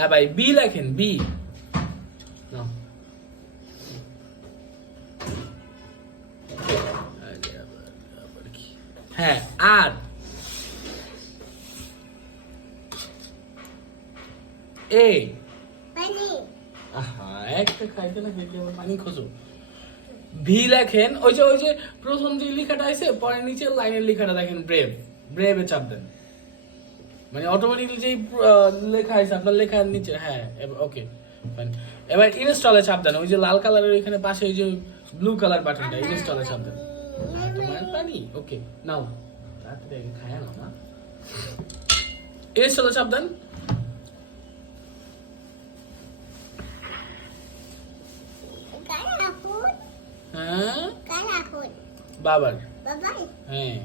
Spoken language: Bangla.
হ্যাঁ ভাই বি লেখেন বি। হ্যাঁ আর এ একটা খাইতে না খেতে আবার পানি খোঁজো। ভি লেখেন ওই যে প্রথম যে লেখাটা আছে পরে নিচে লাইনের লেখাটা দেখেন ব্রেভ, ব্রেভে চাপ দেন, মানে অটোমেটিকলি যেই লেখা আছে আপনার লেখার নিচে। হ্যাঁ ওকে ফাইন। এবার ইনস্টলে চাপ দেন, ওই যে লাল কালারের ওইখানে পাশে ওই যে ব্লু কালার বাটনটা, ইনস্টলে চাপ দেন। তোমার পানি ওকে নাও, তাড়াতাড়ি খায়া নাও না। ইনস্টলে চাপ দেন। হ্যাঁ বাবার, হ্যাঁ